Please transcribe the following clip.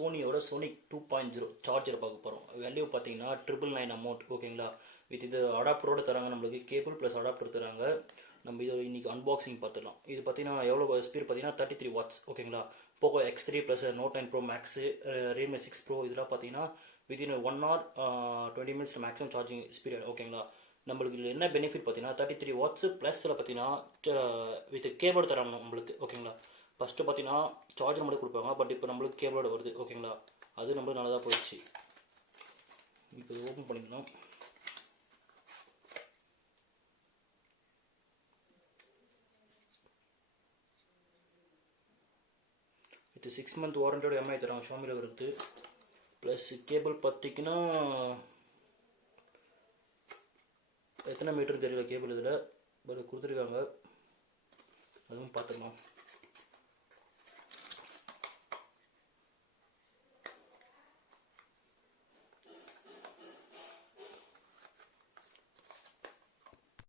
சோனியோட sonic 2.0 charger பார்க்க போகிறோம். Value பார்த்தீங்கன்னா 999 அமௌண்ட். ஓகேங்களா, வித் இது அடாப்டரோடு தராங்க, நம்மளுக்கு கேபிள் ப்ளஸ் அடாப்டர் தராங்க. நம்ம இது இன்றைக்கி அன்பாக்சிங் பார்த்துடலாம். இது பார்த்தீங்கன்னா எவ்வளோ ஸ்பீட் பார்த்தீங்கன்னா 33 வாட்ஸ். ஓகேங்களா, போகோ X3 plus Note 9 Pro Max, Redmi 6 Pro இதெல்லாம் பார்த்தீங்கன்னா within 1 hour 20 minutes maximum charging speed. ஓகேங்களா, நம்மளுக்கு இதில் என்ன பெனிஃபிட் பார்த்தீங்கன்னா 33 வாட்ஸ் ப்ளஸில் பார்த்தீங்கன்னா வித் கேபிள் தராங்க நம்மளுக்கு. ஓகேங்களா, ஃபஸ்ட்டு பார்த்தீங்கன்னா சார்ஜர் மட்டும் கொடுப்பாங்க, பட் இப்போ நம்மளுக்கு கேபிளோட வருது. ஓகேங்களா, அது நம்மளுக்கு நல்லதாக போயிடுச்சு. இப்போ இது ஓப்பன் பண்ணிக்கலாம். இது 6 month வாரண்டியோட எம்ஐ தராங்க, ஷாமியில் வருது. ப்ளஸ் கேபிள் பார்த்திங்கன்னா எத்தனை மீட்டர் தெரியல கேபிள் இதில், பட் கொடுத்துருக்காங்க, அதுவும் பார்த்துக்கலாம்.